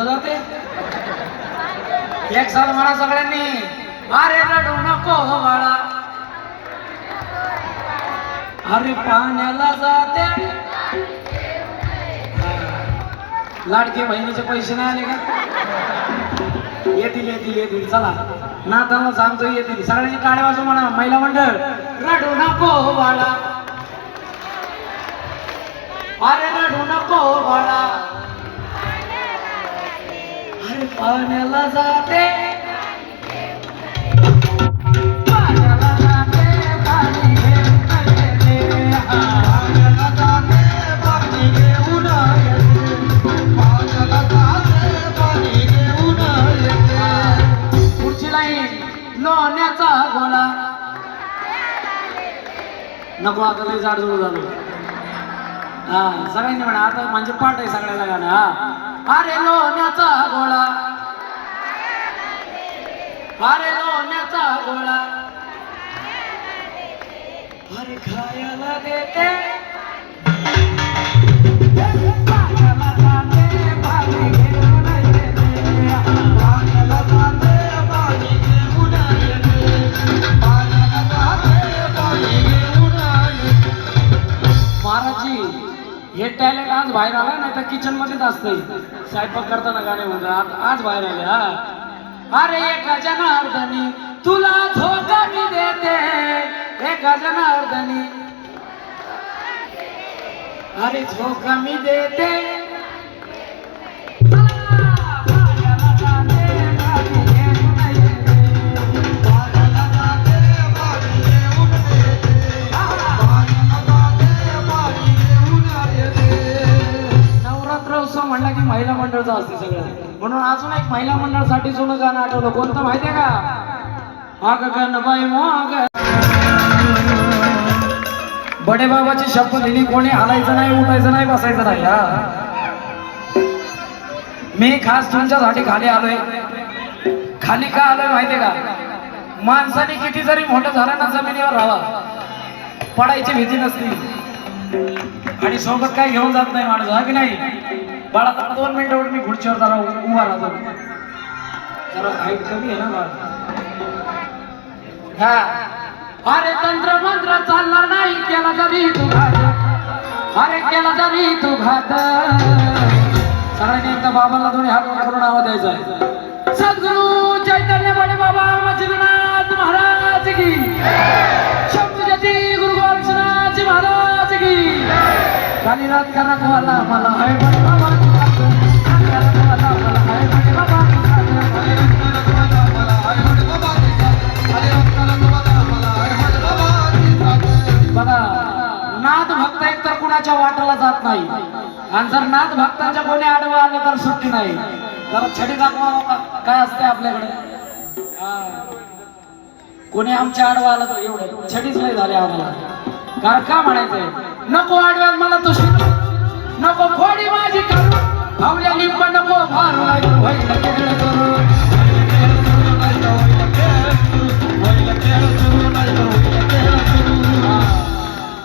पुढे जाते? एक साल म्हणा सगळ्यांनी अरे रडू नको हो बाळा. अरे पाण्याला जाते. लाडके बहिणीचे पैसे नाही आले का? येतील येतील येतील. चला. नाताला सांगतो येतील. सगळ्यांची टाळे वाजू म्हणा. महिला मंडळ रडू नको हो बाळा. अरे रडू नको हो बाळा. पुढची लाईन लोण्याचा गोळा. नको आता लई जाड झालं. हा सगळ्यांनी म्हणा आता म्हणजे पाठ आहे सगळ्याला गाणं हा. अरे लोण्याचा गोळा अरे लोण्याचा गोळा अरे खायला देते. हे टॅलेंट आज बाहेर आला नाही तर किचन मध्येच असते स्वयंपाक करताना गाणे म्हणतात आज बाहेर आले हा. अरे एका जनार्दनी तुला धोका मी देते. एका जनार्दनी अरे धोका मी देते. म्हणला की महिला मंडळचं असते सगळं. म्हणून अजून एक महिला मंडळसाठी जुनं गाणं आठवलं. कोणतं माहितीये का? आग गणबाई मग बडे बाबाची शपथ दिली. कोणी हलायचं नाही उठायचं नाही बसायचं नाही हा. मी खास तुमच्यासाठी खाली आलोय. खाली का आलोय माहितीये का? माणसाने किती जरी मोठं झालं ना जमिनीवर राहावा. पडायची भीती नसती. आणि सोबत काय घेऊन जात नाही माणूस हा की नाही? बाळा आता दोन मिनिटावर मी खुर्चीवर जरा उभा राहतो. जरा हाईट कमी आहे ना बाळा. हा. अरे तंत्र मंत्र चालणार नाही केला जरी तू घात. अरे केला जरी तू घात. सगळ्यांनी एकदा बाबाला दोन्ही हात करून नाव द्यायचं आहे. सद्गुरु चैतन्य बडे बाबा मच्छिंद्रनाथ महाराज की. मला बघा नाथ भक्त एक तर कुणाच्या वाटाला जात नाही. आणि जर नाथ भक्तांच्या कोणी आडवा आलं तर सुट्टी नाही. जरा छडी दाखवा काय असते आपल्याकडे? कोणी आमच्या आडवा आलं तर एवढं. छडीच नाही झाले आम्हाला. कारण का म्हणायचंय? नको आडव्यात मला तू शिरू नको खोडी माझी करू. भावल्या लिंब नको फार खेळ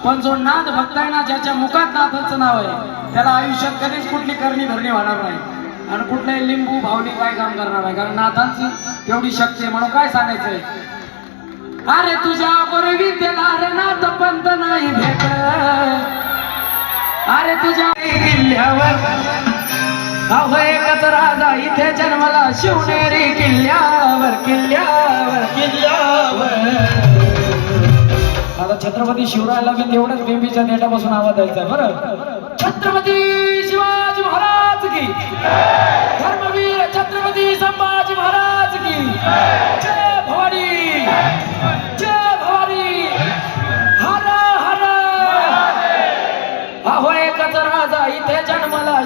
पण जो नाद भक्त आहे ना ज्याच्या मुखात नाथाचं नाव आहे त्याला आयुष्यात कधीच कुठली करणी धरणी होणार नाही. आणि कुठलाही लिंबू भावली काय काम करणार नाही. कारण नाथांची तेवढी शक्ती आहे. म्हणून काय सांगायचंय? अरे तुझ्या बरोबर विद्येला रे नाथ पंत नाही भेट अरे तुझ्या किल्ल्यावर. अहो एकच राजा इथे जन्मला शिवनेरी किल्ल्यावर किल्ल्यावर किल्ल्यावर. आता छत्रपती शिवरायाला मी तेवढंच बेबीच्या नेटापासून आवाज द्यायचा बरं? छत्रपती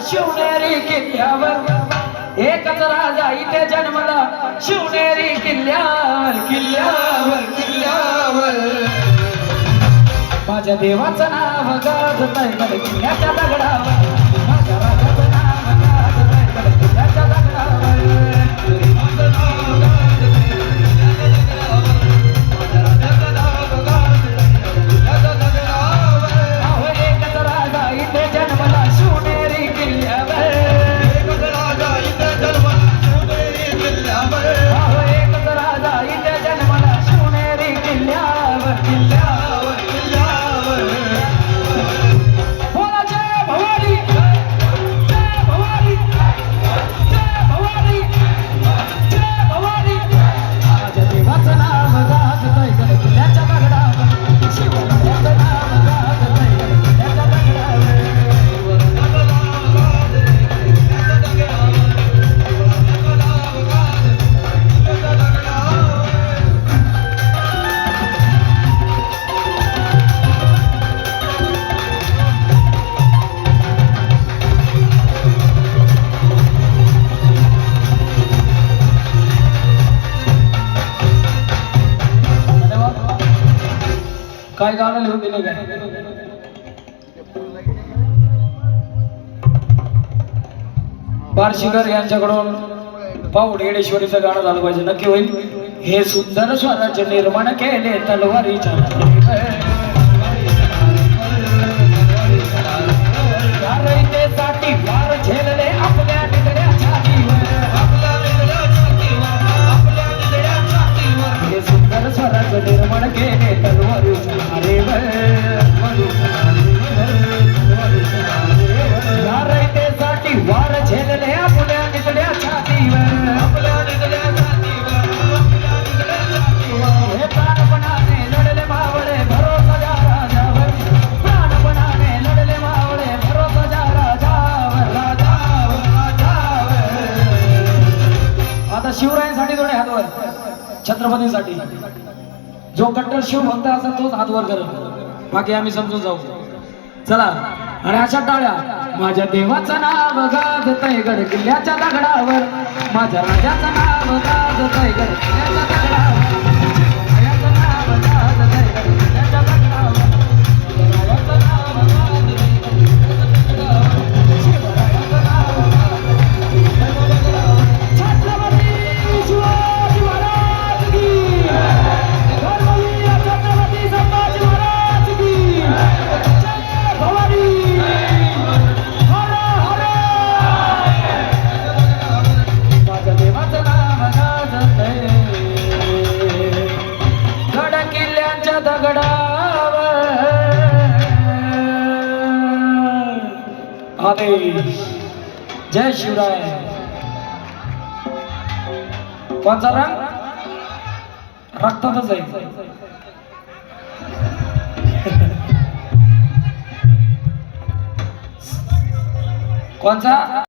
शिवनेरी किल्ल्यावर. एकच राजा इथे जन्मला. शिवनेरी किल्ल्यावर किल्ल्यावर किल्ल्यावर. माझ्या देवाचं नाव गाजत आहे किल्ल्याच्या दगडावर. करून दिलं काय पारशिकर यांच्याकडून पाऊड येडेश्वरीचं गाणं झालं पाहिजे. नक्की होईल. हे सुंदर स्वराज्य निर्माण केले तलवारीच्या. रयतेसाठी वार झेलले आपल्या निगड्या छातीवर. हे प्राणपणाने लढले मावळे भरोसा राजावर. प्राणपणाने लढले मावळे भरोसा राजावर. राजावर राजावर. आता शिवरायांसाठी थोडे हातवर. छत्रपतींसाठी. जो कट्टर शिव भक्त असेल तोच हातवर करत बाकी आम्ही समजून जाऊ. चला. आणि अशा टाळ्या. माझ्या देवाचं नाव गाजतय गड किल्ल्याच्या दगडावर. माझ्या राजाचं नाव गाजतय गड किल्ल्याच्या दगडावर. जय शिवराय. कोणचा रंग? रक्तातच आहे. कोणचा?